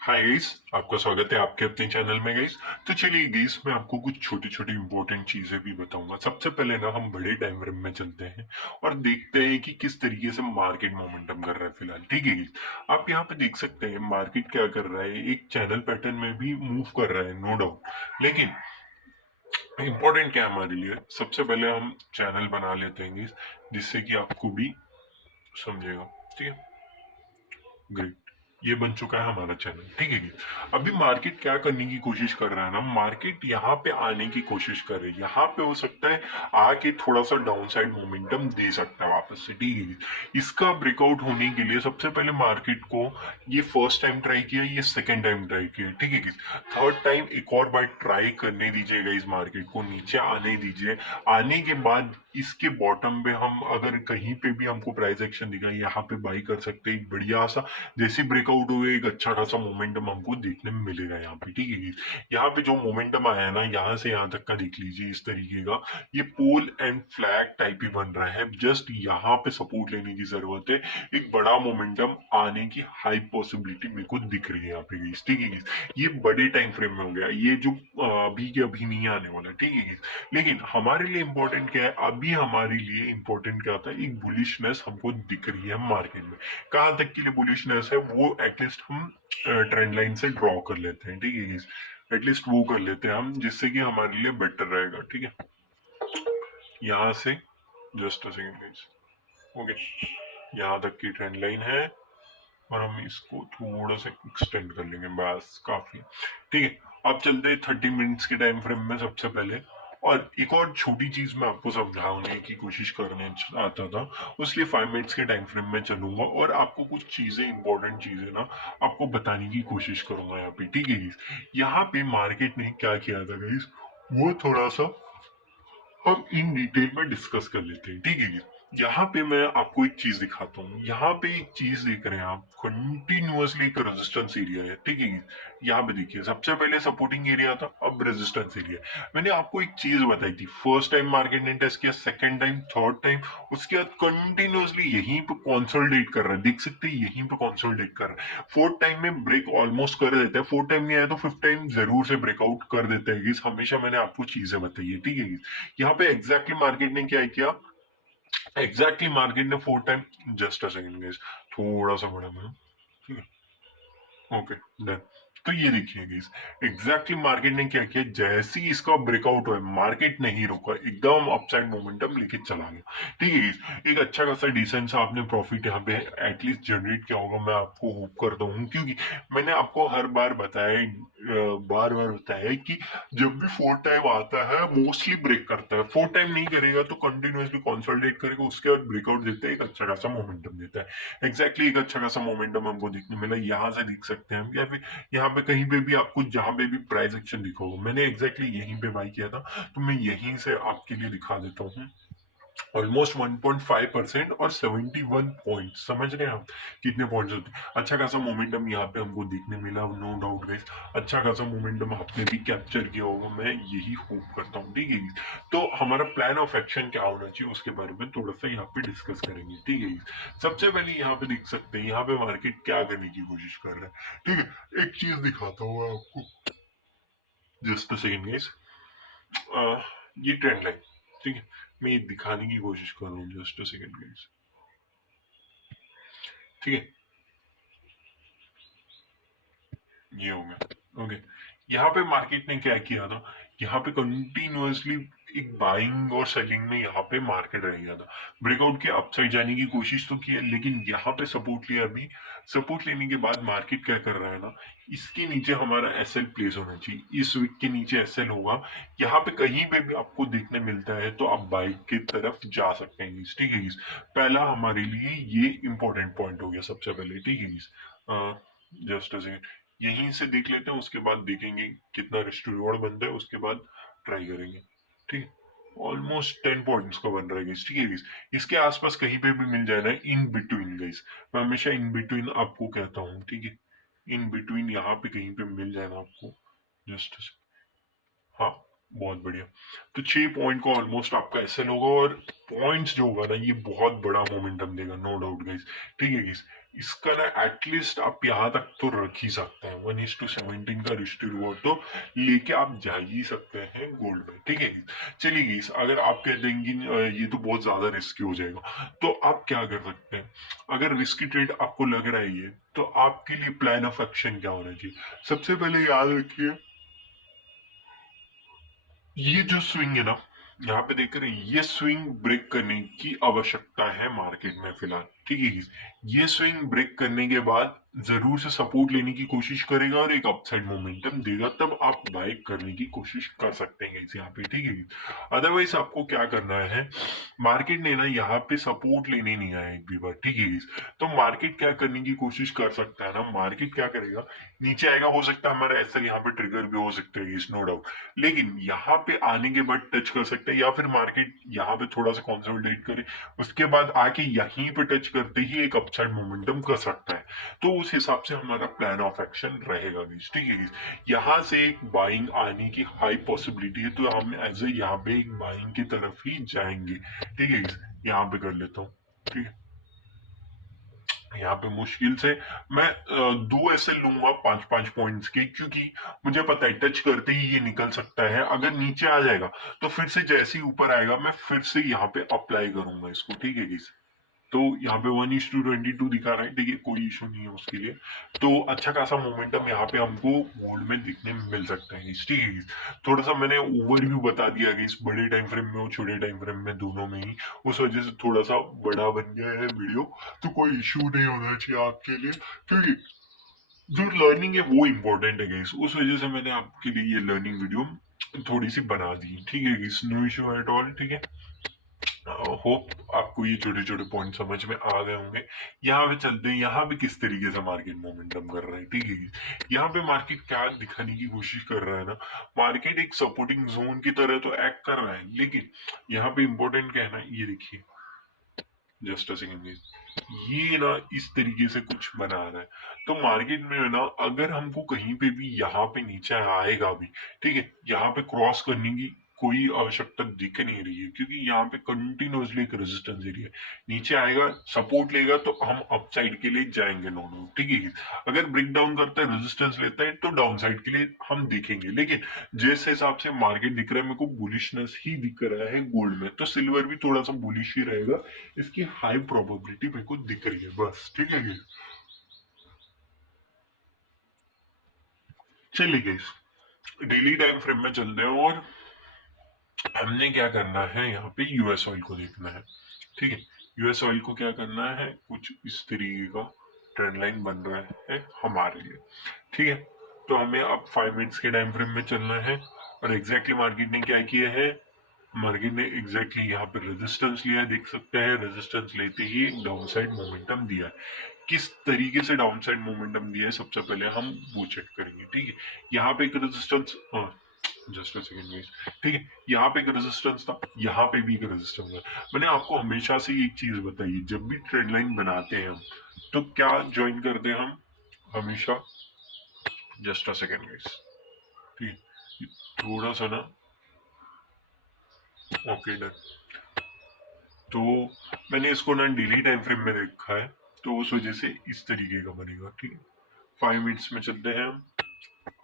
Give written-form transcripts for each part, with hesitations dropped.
Hi guys, आपका स्वागत है आपके अपने चैनल में गाइस। तो चलिए गाइस, मैं आपको कुछ छोटी छोटी इंपॉर्टेंट चीजें भी बताऊंगा। सबसे पहले ना हम बड़े टाइम फ्रेम में चलते हैं और देखते हैं कि किस तरीके से मार्केट मोमेंटम कर रहा है फिलहाल। ठीक है गाइस, आप यहाँ पे देख सकते हैं मार्केट क्या कर रहा है, एक चैनल पैटर्न में भी मूव कर रहा है, नो डाउट। लेकिन इंपॉर्टेंट क्या है हमारे लिए, सबसे पहले हम चैनल बना लेते हैं गाइस, जिससे कि आपको भी समझेगा। ठीक है, ग्रेट। ये बन चुका है हमारा चैनल। ठीक है जी। अभी मार्केट क्या करने की कोशिश कर रहा है ना, मार्केट यहाँ पे आने की कोशिश कर रही है। यहाँ पे हो सकता है आके थोड़ा सा डाउन साइड मोमेंटम दे सकता है वापस से। ठीक है जी। इसका ब्रेकआउट होने के लिए सबसे पहले मार्केट को ये फर्स्ट टाइम ट्राई किया, ये सेकेंड टाइम ट्राई किया। ठीक है जी। थर्ड टाइम एक और बार ट्राई करने दीजिएगा, इस मार्केट को नीचे आने दीजिए। आने के बाद इसके बॉटम पे हम अगर कहीं पे भी हमको प्राइस एक्शन दिखा, यहाँ पे बाई कर सकते हैं। बढ़िया सा जैसे ब्रेकआउट हुए एक अच्छा खासा मोमेंटम हमको देखने में मिलेगा यहाँ पे। ठीक है, यहाँ पे जो मोमेंटम आया है ना, यहाँ से यहाँ तक का देख लीजिए, इस तरीके का ये पोल एंड फ्लैग टाइप ही बन रहा है। जस्ट यहाँ पे सपोर्ट लेने की जरूरत है। एक बड़ा मोमेंटम आने की हाई पॉसिबिलिटी मेरे को दिख रही है यहाँ पे गाइस। ठीक है, ये बड़े टाइम फ्रेम में हो गया, ये जो अभी के अभी नहीं आने वाला। ठीक है, लेकिन हमारे लिए इंपॉर्टेंट क्या है, अभी हमारे लिए इंपॉर्टेंट क्या होता है, एक बुलिशनेस हमको दिख रही है मार्केट में। कहाँ तक के लिए बुलिशनेस है वो एटलीस्ट हम ट्रेंड लाइन से ड्रॉ कर लेते हैं। ठीक है, एटलीस्ट वो कर लेते हैं हम, जिससे कि हमारे लिए बेटर रहेगा। ठीक है, यहाँ से just a second guys. Okay, यहाँ तक की ट्रेंड लाइन है और हम इसको थोड़ा सा एक्सटेंड कर लेंगे, बस काफी। ठीक है, अब चलते हैं 30 मिनट्स के टाइम फ्रेम में सबसे पहले। और एक और छोटी चीज मैं आपको समझाने की कोशिश करने आता था, उसलिए 5 मिनट्स के टाइम फ्रेम में चलूंगा और आपको कुछ चीजें, इंपॉर्टेंट चीजें ना आपको बताने की कोशिश करूंगा यहाँ पे। ठीक है guys? यहाँ पे मार्केट ने क्या किया था गाइस, वो थोड़ा सा हम इन डिटेल में डिस्कस कर लेते हैं। ठीक है जी। यहाँ पे मैं आपको एक चीज दिखाता हूँ। यहाँ पे एक चीज देख रहे हैं आप, कंटिन्यूअसली एक रेजिस्टेंस एरिया है। ठीक है जी। यहाँ पे देखिए, सबसे पहले सपोर्टिंग एरिया था, अब रेजिस्टेंस एरिया। मैंने आपको एक चीज बताई थी, फर्स्ट टाइम मार्केट ने टेस्ट किया, सेकंड टाइम, थर्ड टाइम, उसके बाद कंटिन्यूअसली यहीं पे कंसोलिडेट कर रहा है। देख सकते हैं यहीं पे कंसोलिडेट कर रहा है। फोर्थ टाइम में ब्रेक ऑलमोस्ट कर देता है, फोर्थ टाइम नहीं आया तो फिफ्थ टाइम जरूर से ब्रेकआउट कर देता है। हमेशा मैंने आपको चीजें बताई है। ठीक है, यहाँ पे एग्जैक्टली मार्केट ने क्या किया, एग्जैक्टली मार्केट ने four time, just a second guys, थोड़ा सा बड़ा मैं, ठीक है, ओके, डन। तो ये देखिए गाइस, एग्जैक्टली मार्केट ने क्या किया, जैसे ही इसका ब्रेकआउट हुआ, मार्केट नहीं रुका, एकदम अपसाइड मोमेंटम लेके चला गया। ठीक है गाइस, एक अच्छा खासा डिसेंट सा आपने प्रॉफिट यहाँ पे एटलीस्ट जनरेट किया होगा, मैं आपको होप करता हूँ। क्योंकि मैंने आपको हर बार बताया, बार बार बताया कि जब भी फोर्थ टाइम आता है मोस्टली ब्रेक करता है। फोर्थ टाइम नहीं करेगा तो कंटिन्यूअसली कंसोलिडेट करेगा, उसके बाद ब्रेकआउट देता है, एक अच्छा खासा मोमेंटम देता है। एग्जैक्टली एक अच्छा खासा मोमेंटम हमको देखने मिला, यहाँ से देख सकते हैं हम, या फिर यहाँ पे कहीं पे भी आपको जहां पे भी प्राइस एक्शन दिखा होगा, मैंने एग्जैक्टली यहीं पे बाई किया था, तो मैं यहीं से आपके लिए दिखा देता हूँ। ऑलमोस्ट 1.5% और 71 पॉइंट, समझ रहे हैं आप कितने पॉइंट्स होते हैं। अच्छा खासा मोमेंटम यहाँ पे हमको देखने मिला, नो डाउट गाइस। अच्छा खासा मोमेंटम आपने भी कैप्चर किया होगा, मैं यही होप करता हूँ। ठीक है, तो हमारा प्लान ऑफ एक्शन क्या होना चाहिए उसके बारे में थोड़ा सा यहाँ पे डिस्कस करेंगे। ठीक है, सबसे पहले यहाँ पे देख सकते हैं यहाँ पे मार्केट क्या करने की कोशिश कर रहा है। ठीक है, एक चीज दिखाता हूँ मैं आपको, जस्ट सेकेंड गाइस। ये ट्रेंड लाइन, ठीक है, मैं ये दिखाने की कोशिश कर रहा हूँ, जस्ट सेकेंड गाइस। ठीक है, ये हो गया। ओके, यहाँ पे मार्केट ने क्या किया था, यहाँ पे कंटिन्यूअसली एक बाइंग और सेलिंग में यहाँ पे मार्केट रह गया था। ब्रेकआउट के अपसाइड जाने की कोशिश तो की है, लेकिन यहाँ पे सपोर्ट लिया। अभी सपोर्ट लेने के बाद मार्केट क्या कर रहा है ना, इसके नीचे हमारा एसएल प्लेस होना चाहिए, इस वीक के नीचे एसएल होगा। यहाँ पे कहीं पे भी आपको देखने मिलता है तो आप बाइक की तरफ जा सकते हैं। ठीक है, पहला हमारे लिए ये इंपॉर्टेंट पॉइंट हो गया सबसे पहले। ठीक है, जस्ट यहीं से देख लेते हैं, उसके बाद देखेंगे कितना रिस्क टू रिवॉर्ड बनता है, उसके बाद ट्राई करेंगे। ठीक है, ऑलमोस्ट 10 पॉइंट्स का बन रहा है गाइस। ठीक है गाइस, इसके आसपास कहीं पे भी मिल जाए ना, इन बिटवीन गाइस, मैं हमेशा इन बिटवीन आपको कहता हूँ। ठीक है, इन बिटवीन यहाँ पे कहीं पे मिल जाए ना आपको, जस्ट, हाँ, बहुत बढ़िया। तो 6 पॉइंट का ऑलमोस्ट आपका एसएल होगा, और पॉइंट्स जो होगा ना, ये बहुत बड़ा मोमेंटम देगा, नो डाउट गाइस। ठीक है गाइस, इसका ना एटलीस्ट आप यहाँ तक तो रख ही सकते हैं, 1:17 का रिश्ते रिवॉर्ड तो लेके आप जा ही सकते हैं गोल्ड में, ठीक है। चलिए guys, अगर आप कहते हैं कि ये तो बहुत ज्यादा रिस्की हो जाएगा, तो आप क्या कर सकते हैं। अगर रिस्की ट्रेड आपको लग रहा है ये, तो आपके लिए प्लान ऑफ एक्शन क्या होना चाहिए। सबसे पहले याद रखिए, ये जो स्विंग है ना, यहाँ पे देख रहे हैं, ये स्विंग ब्रेक करने की आवश्यकता है मार्केट में फिलहाल, ठीक है। ये स्विंग ब्रेक करने के बाद जरूर से सपोर्ट लेने की कोशिश करेगा और एक अपसाइड मोमेंटम देगा, तब आप बाय करने की कोशिश कर सकते हैं इस यहाँ पे, ठीक है। अदरवाइज आपको क्या करना है, मार्केट ने ना यहाँ पे सपोर्ट लेने नहीं आया एक भी बार, ठीक है। तो मार्केट क्या करने की कोशिश कर सकता है ना, मार्केट क्या करेगा, नीचे आएगा, हो सकता है हमारा ऐसा यहाँ पे ट्रिगर भी हो सकता है, नो डाउट। लेकिन यहाँ पे आने के बाद टच कर सकते हैं, या फिर मार्केट यहाँ पे थोड़ा सा कंसोलिडेट करे, उसके बाद आके यहीं पे टच करते ही एक अपसाइड मोमेंटम कर सकता है। तो उस हिसाब से हमारा प्लान ऑफ एक्शन रहेगा, ठीक है। यहाँ से एक बाइंग आने की हाई पॉसिबिलिटी है, तो हम एज ए यहाँ पे एक बाइंग की तरफ ही जाएंगे, ठीक है। यहाँ पे कर लेता हूँ, ठीक है। यहाँ पे मुश्किल से मैं दो ऐसे लूंगा 5-5 पॉइंट्स के, क्योंकि मुझे पता है टच करते ही ये निकल सकता है। अगर नीचे आ जाएगा तो फिर से जैसे ही ऊपर आएगा मैं फिर से यहाँ पे अप्लाई करूंगा इसको, ठीक है। तो यहाँ पे 1:22 दिखा रहा है, ठीक है, कोई इशू नहीं है उसके लिए। तो अच्छा खासा मोमेंटम यहाँ पे हमको गोल्ड में दिखने में मिल सकता है, ठीक है। थोड़ा सा मैंने ओवरव्यू बता दिया कि इस बड़े टाइम फ्रेम में और छोटे टाइम फ्रेम में दोनों में ही, उस वजह से थोड़ा सा बड़ा बन गया है वीडियो, तो कोई इशू नहीं होना चाहिए आपके लिए, क्योंकि जो लर्निंग है वो इम्पोर्टेंट है गाइस, उस वजह से मैंने आपके लिए ये लर्निंग वीडियो थोड़ी सी बना दी, ठीक है guys, no issue at all, ठीक है। होप आपको ये छोटे छोटे पॉइंट समझ में आ गए होंगे। यहाँ पे चलते हैं, यहाँ पे किस तरीके से मार्केट मोमेंटम कर रहा है, ठीक है। यहाँ पे मार्केट क्या दिखाने की कोशिश कर रहा है ना, मार्केट एक सपोर्टिंग जोन की तरह तो एक्ट कर रहा है, लेकिन यहाँ पे इंपॉर्टेंट क्या है ना, ये देखिए, जस्ट अ सेकंड, ये ना इस तरीके से कुछ बना रहा है। तो मार्केट में ना अगर हमको कहीं पे भी यहाँ पे नीचे आएगा भी, ठीक है, यहाँ पे क्रॉस करने की कोई आवश्यकता दिख नहीं रही है, क्योंकि यहाँ पे कंटिन्यूसली एक रेजिस्टेंस एरिया है। नीचे आएगा, सपोर्ट लेगा, तो हम अपसाइड के लिए जाएंगे, नो डाउट, ठीक है। अगर ब्रेक डाउन करता है, रेजिस्टेंस लेता है, तो डाउन साइड के लिए हम देखेंगे। लेकिन जिस हिसाब से मार्केट दिख रहा है, मेरे को बुलिशनेस ही दिख रहा है गोल्ड में, तो सिल्वर भी थोड़ा सा बुलिश ही रहेगा, इसकी हाई प्रोबेबिलिटी मेरे को दिख रही है, बस, ठीक है। चलिए गाइस, डेली टाइम फ्रेम में चलते हैं, और हमने क्या करना है, यहाँ पे यूएस ऑयल को देखना है, ठीक है। यूएस ऑयल को क्या करना है, कुछ इस तरीके का ट्रेंड लाइन बन रहा है हमारे लिए, ठीक है। तो हमें अब 5 मिनट्स के टाइम फ्रेम में चलना है, और एग्जैक्टली मार्केट ने क्या किया है, मार्केट ने एग्जैक्टली यहाँ पे रेजिस्टेंस लिया है, देख सकते हैं, रेजिस्टेंस लेते ही एक डाउन साइड मोमेंटम दिया है। किस तरीके से डाउन साइड मोमेंटम दिया है, सबसे पहले हम वो चेक करेंगे, ठीक है। यहाँ पे एक resistance, just a second guys, ठीक है, यहाँ पे एक रेजिस्टेंस था, यहाँ पे भी एक रेजिस्टेंस है। मैंने आपको हमेशा से एक चीज बताई है, जब भी ट्रेंड लाइन बनाते हैं हम, तो क्या ज्वाइन करते हैं हम हमेशा, जस्ट अ सेकंड गाइस, ठीक है, थोड़ा सा ना, ओके डन। तो मैंने इसको ना डेली टाइम फ्रेम में रखा है, तो उस वजह से इस तरीके का बनेगा, ठीक है। 5 मिनट्स में चलते हैं हम,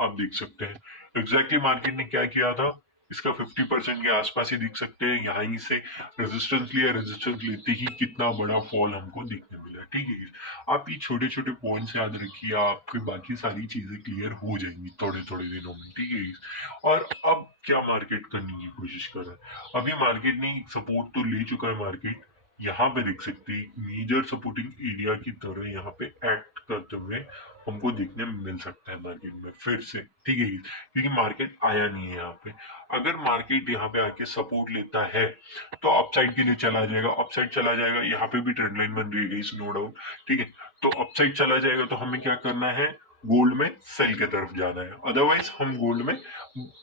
आप देख सकते हैं एग्जैक्टली मार्केट ने क्या किया था, इसका 50% के आसपास ही दिख सकते हैं, यहीं से रेजिस्टेंस लिया, रेजिस्टेंस लेते ही कितना बड़ा फॉल हमको दिखने मिला, ठीक है। आप ये छोटे छोटे पॉइंट्स याद रखिए, आपकी बाकी सारी चीजें क्लियर हो जाएंगी थोड़े थोड़े दिनों में, ठीक है। और अब क्या मार्केट करने की कोशिश कर रहा है, अभी मार्केट ने सपोर्ट तो ले चुका है, मार्केट यहाँ पे देख सकते हैं मेजर सपोर्टिंग एरिया की तरह यहाँ पे एक्ट करते हुए हमको देखने में मिल सकता है मार्केट में फिर से, ठीक है, क्योंकि मार्केट आया नहीं है यहाँ पे। अगर मार्केट यहाँ पे आके सपोर्ट लेता है, तो अपसाइड के लिए चला जाएगा, अपसाइड चला जाएगा, यहाँ पे भी ट्रेंड लाइन बन रही है, नो डाउट, ठीक है। तो अपसाइड चला जाएगा, तो हमें क्या करना है, गोल्ड में सेल की तरफ जाना है। अदरवाइज हम गोल्ड में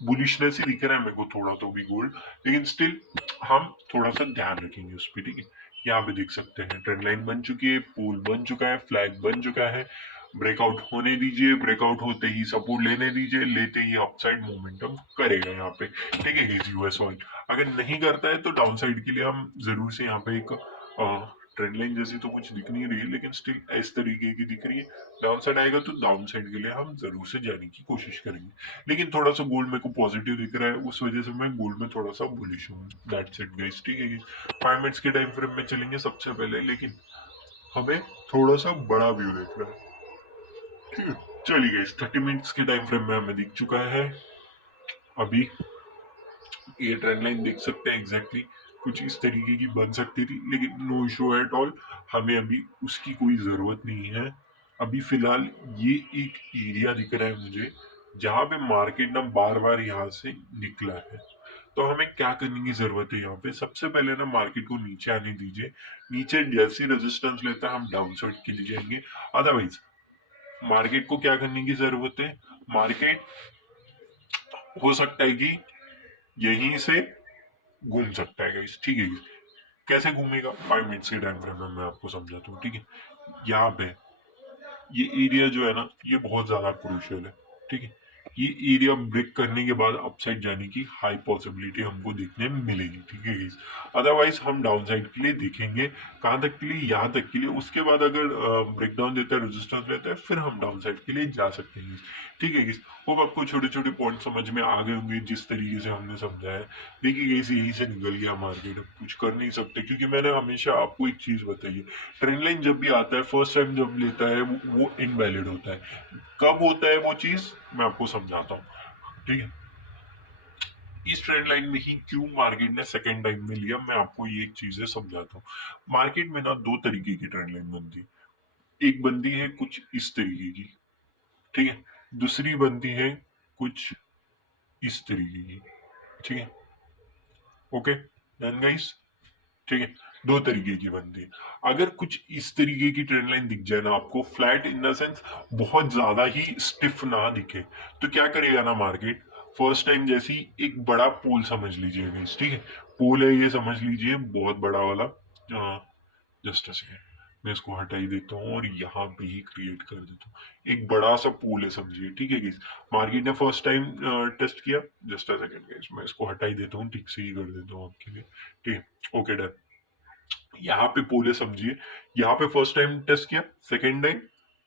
बुलिशनेस ही दिख रहा है मेरे को थोड़ा तो भी गोल्ड, लेकिन स्टिल हम थोड़ा सा ध्यान रखेंगे उस पर, ठीक है। यहाँ पे देख सकते हैं ट्रेंड लाइन बन चुकी है, पोल बन चुका है, फ्लैग बन चुका है, ब्रेकआउट होने दीजिए, ब्रेकआउट होते ही सपोर्ट लेने दीजिए, लेते ही अपसाइड मोमेंटम करेगा यहाँ पे, ठीक है। यूएस ऑयल अगर नहीं करता है, तो डाउन साइड के लिए हम जरूर से यहाँ पे एक ट्रेंड लाइन जैसी तो कुछ दिख नहीं रही है, लेकिन स्टिल इस तरीके की दिख रही है। डाउन साइड आएगा तो डाउन साइड के लिए हम जरूर से जाने की कोशिश करेंगे, लेकिन थोड़ा सा गोल्ड मेरे को पॉजिटिव दिख रहा है, उस वजह से मैं गोल्ड में थोड़ा सा बुलिश हूँ। दैट्स इट गाइस, ठीक है। 5 मिनट्स के टाइम फ्रेम में चलेंगे सबसे पहले, लेकिन हमें थोड़ा सा बड़ा व्यू देखना है, ठीक है। चलिए गाइस, 30 मिनट्स के टाइम फ्रेम में हमें दिख चुका है अभी ये ट्रेंड लाइन। देख सकते हैं एग्जैक्टली कुछ इस तरीके की बन सकती थी, लेकिन नो इशू एट ऑल, हमें अभी उसकी कोई ज़रूरत नहीं है। अभी फ़िलहाल ये एक एरिया दिख रहा है मुझे जहाँ पे मार्केट ना बार बार यहाँ से निकला है। तो हमें क्या करने की ज़रूरत है यहाँ पे, सबसे पहले ना मार्केट को नीचे आने दीजिए। नीचे जैसी रेजिस्टेंस लेता है हम डाउन साइड के लिए जाएंगे। अदरवाइज मार्केट को क्या करने की ज़रूरत है, मार्केट हो सकता है कि यहीं से घूम सकता है गाइस, ठीक है। कैसे घूमेगा, 5 मिनट्स के टाइम फ्रेम में मैं आपको समझाता हूँ, ठीक है। यहाँ पे ये एरिया जो है ना, ये बहुत ज्यादा क्रूशियल है, ठीक है। ये एरिया ब्रेक करने के बाद अपसाइड जाने की हाई पॉसिबिलिटी हमको देखने में मिलेगी, ठीक है गाइस। अदरवाइज हम डाउन साइड के लिए देखेंगे, कहाँ तक के लिए, यहाँ तक के लिए। उसके बाद अगर ब्रेक डाउन देता है, रेजिस्टेंस लेता है, फिर हम डाउन साइड के लिए जा सकते हैं, ठीक है गाइस। होप आपको छोटे छोटे पॉइंट समझ में आ गए होंगे जिस तरीके से हमने समझाया। देखिए गाइस, यही से निकल गया मार्केट, अब कुछ कर नहीं सकते, क्योंकि मैंने हमेशा आपको एक चीज बताई है, ट्रेंड लाइन जब भी आता है फर्स्ट टाइम जब लेता है वो इनवैलिड होता है। कब होता है वो चीज, मैं आपको समझाता हूँ, ठीक है। इस ट्रेंड लाइन में ही क्यों मार्केट ने सेकेंड टाइम में लिया, मैं आपको ये एक चीजें समझाता हूँ। मार्केट में ना दो तरीके की ट्रेंड लाइन बनती है। एक बनती है कुछ इस तरीके की, ठीक है। दूसरी बनती है कुछ इस तरीके की, ठीक है। ओके डन गाइस, ठीक है। दो तरीके की बनती है। अगर कुछ इस तरीके की ट्रेंड लाइन दिख जाए ना आपको, फ्लैट इन द सेंस बहुत ज्यादा ही स्टिफ ना दिखे, तो क्या करेगा ना मार्केट, फर्स्ट टाइम जैसी एक बड़ा पोल समझ लीजिएगा इस, ठीक है। पोल है ये समझ लीजिए, बहुत बड़ा वाला। जस्ट अ सेकेंड, मैं इसको हटा ही देता हूँ और यहाँ पे ही क्रिएट कर देता हूँ। एक बड़ा सा पूल है समझिए, ठीक है गाइस। मार्केट ने फर्स्ट टाइम टेस्ट किया। जस्ट अ सेकेंड गाइस, मैं इसको हटा ही देता हूँ, ठीक से ही कर देता हूँ आपके लिए, ठीक है। Okay done. यहाँ पे पूरे समझिए, यहाँ पे फर्स्ट टाइम टेस्ट किया, second time,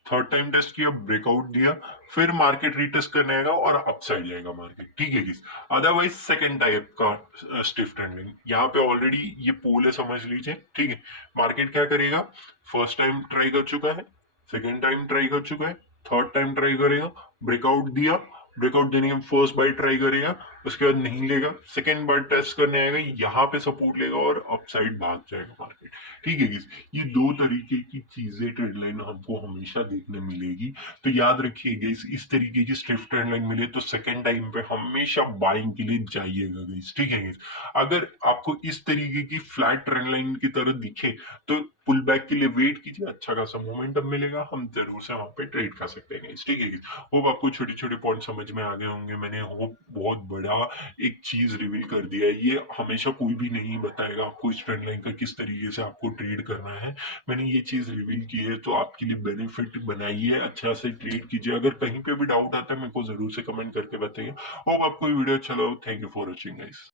third time test किया, ब्रेकआउट दिया, फिर मार्केट रीटेस्ट करने आएगा और अपसाइड जाएगा मार्केट, ठीक है किस। अदरवाइज सेकेंड टाइप का स्टिफ ट्रेंडिंग, यहाँ पे ऑलरेडी ये पोल है समझ लीजिए, ठीक है। मार्केट क्या करेगा, फर्स्ट टाइम ट्राई कर चुका है, सेकेंड टाइम ट्राई कर चुका है, थर्ड टाइम ट्राई करेगा, ब्रेकआउट दिया, ब्रेकआउट देने के फर्स्ट बार ट्राई करेगा, उसके बाद नहीं लेगा, सेकेंड बार टेस्ट करने आएगा, यहाँ पे सपोर्ट लेगा और अपसाइड भाग जाएगा मार्केट, ठीक है गाइस। ये दो तरीके की चीजें ट्रेंड लाइन हमको हमेशा देखने मिलेगी। तो याद रखिए गाइस, इस तरीके की स्टिफ ट्रेंड लाइन मिले तो सेकेंड टाइम पे हमेशा बाइंग के लिए जाइएगा गाइस, ठीक है गाइस। अगर आपको इस तरीके की फ्लैट ट्रेंड लाइन की तरह दिखे तो पुल बैक के लिए वेट कीजिए, अच्छा खासा मोमेंटम मिलेगा, हम जरूर से वहां पे ट्रेड कर सकते हैं, ठीक है। होप आपको छोटे छोटे पॉइंट समझ में आ गए होंगे। मैंने होप बहुत बड़ा एक चीज रिवील कर दिया है, ये हमेशा कोई भी नहीं बताएगा आपको इस ट्रेंड लाइन का किस तरीके से आपको ट्रेड करना है। मैंने ये चीज रिवील की है, तो आपके लिए बेनिफिट बनाइए, अच्छा से ट्रेड कीजिए। अगर कहीं पे भी डाउट आता है मेरे को जरूर से कमेंट करके बताइए। होप आपको ये वीडियो अच्छा लगा। Thank you for watching guys.